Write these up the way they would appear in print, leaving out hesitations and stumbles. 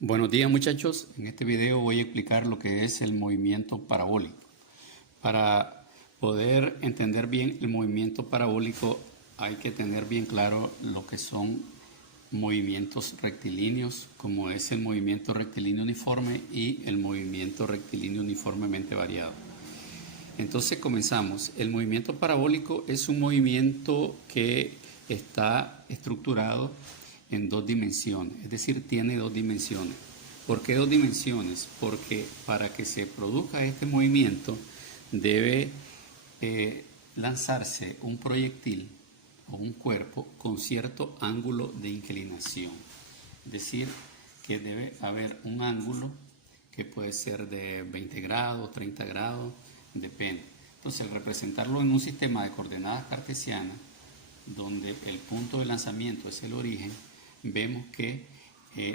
Buenos días muchachos, en este video voy a explicar lo que es el movimiento parabólico. Para poder entender bien el movimiento parabólico hay que tener bien claro lo que son movimientos rectilíneos, como es el movimiento rectilíneo uniforme y el movimiento rectilíneo uniformemente variado. Entonces comenzamos. El movimiento parabólico es un movimiento que está estructurado en dos dimensiones, es decir, tiene dos dimensiones. ¿Por qué dos dimensiones? Porque para que se produzca este movimiento debe lanzarse un proyectil o un cuerpo con cierto ángulo de inclinación. Es decir, que debe haber un ángulo que puede ser de 20 grados, 30 grados, depende. Entonces, al representarlo en un sistema de coordenadas cartesianas, donde el punto de lanzamiento es el origen, vemos que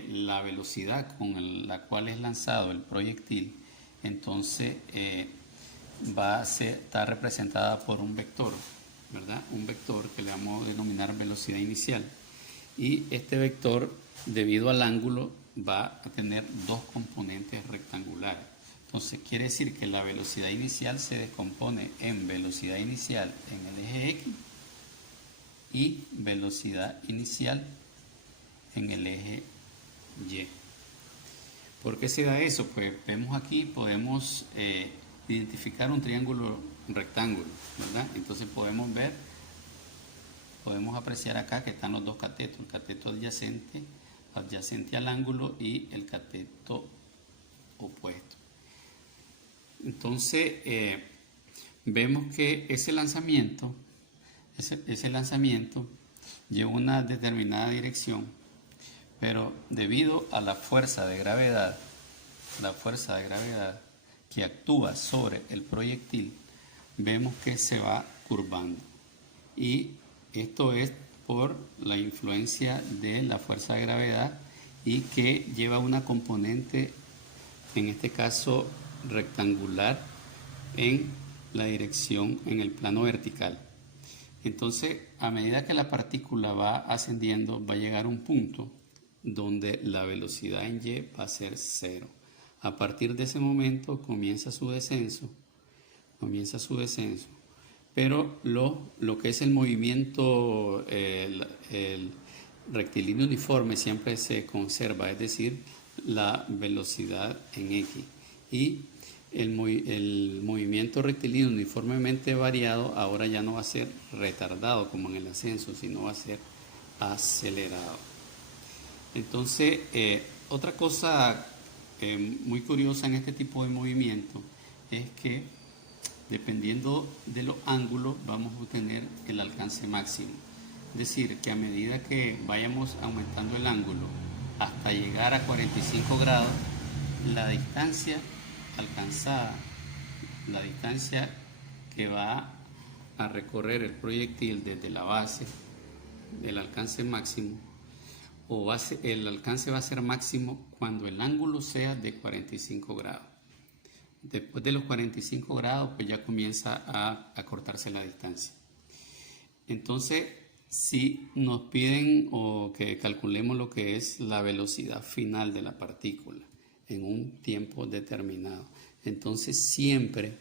la velocidad con la cual es lanzado el proyectil, entonces va a estar representada por un vector, ¿verdad? Un vector que le vamos a denominar velocidad inicial. Y este vector, debido al ángulo, va a tener dos componentes rectangulares. Entonces quiere decir que la velocidad inicial se descompone en velocidad inicial en el eje X y velocidad inicial en el eje Y. ¿Por qué se da eso? Pues vemos aquí, podemos identificar un triángulo rectángulo, ¿verdad? Entonces podemos apreciar acá que están los dos catetos, el cateto adyacente al ángulo y el cateto opuesto. Entonces vemos que ese lanzamiento lleva una determinada dirección, pero debido a la fuerza de gravedad que actúa sobre el proyectil, vemos que se va curvando. Y esto es por la influencia de la fuerza de gravedad y que lleva una componente, en este caso rectangular, en la dirección, en el plano vertical. Entonces, a medida que la partícula va ascendiendo, va a llegar a un punto donde la velocidad en Y va a ser 0. A partir de ese momento comienza su descenso, pero lo que es el movimiento, el rectilíneo uniforme siempre se conserva, es decir, la velocidad en X. Y el movimiento rectilíneo uniformemente variado ahora ya no va a ser retardado como en el ascenso, sino va a ser acelerado. Entonces, otra cosa muy curiosa en este tipo de movimiento es que dependiendo de los ángulos vamos a obtener el alcance máximo. Es decir, que a medida que vayamos aumentando el ángulo hasta llegar a 45 grados, la distancia alcanzada, la distancia que va a recorrer el proyectil desde la base, el alcance máximo, el alcance va a ser máximo cuando el ángulo sea de 45 grados. Después de los 45 grados, pues ya comienza a acortarse la distancia. Entonces, si nos piden o que calculemos lo que es la velocidad final de la partícula en un tiempo determinado, entonces siempre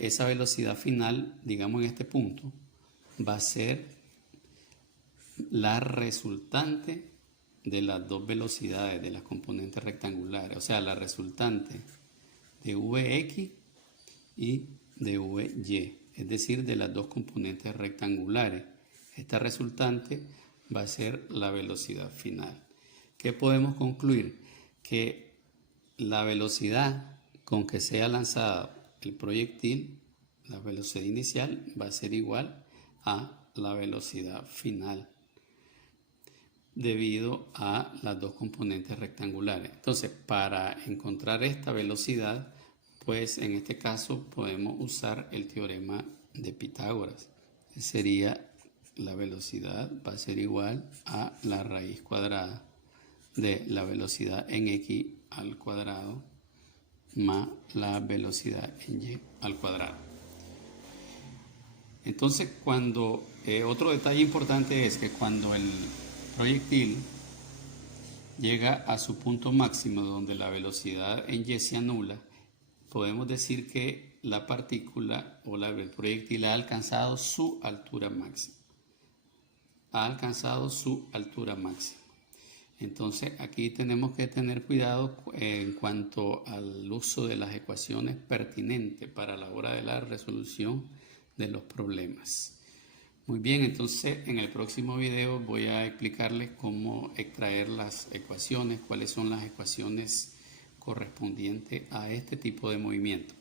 esa velocidad final, digamos en este punto, va a ser la resultante de las dos velocidades de las componentes rectangulares, o sea, la resultante de Vx y de Vy, es decir, de las dos componentes rectangulares. Esta resultante va a ser la velocidad final. ¿Qué podemos concluir? Que la velocidad con que sea lanzado el proyectil, la velocidad inicial, va a ser igual a la velocidad final, debido a las dos componentes rectangulares. Entonces, para encontrar esta velocidad, pues en este caso podemos usar el teorema de Pitágoras. Sería la velocidad va a ser igual a la raíz cuadrada de la velocidad en X al cuadrado más la velocidad en Y al cuadrado. Entonces, otro detalle importante es que cuando el proyectil llega a su punto máximo donde la velocidad en y se anula, podemos decir que la partícula o el proyectil ha alcanzado su altura máxima. Ha alcanzado su altura máxima. Entonces aquí tenemos que tener cuidado en cuanto al uso de las ecuaciones pertinentes para la hora de la resolución de los problemas. Muy bien, entonces en el próximo video voy a explicarles cómo extraer las ecuaciones, cuáles son las ecuaciones correspondientes a este tipo de movimiento.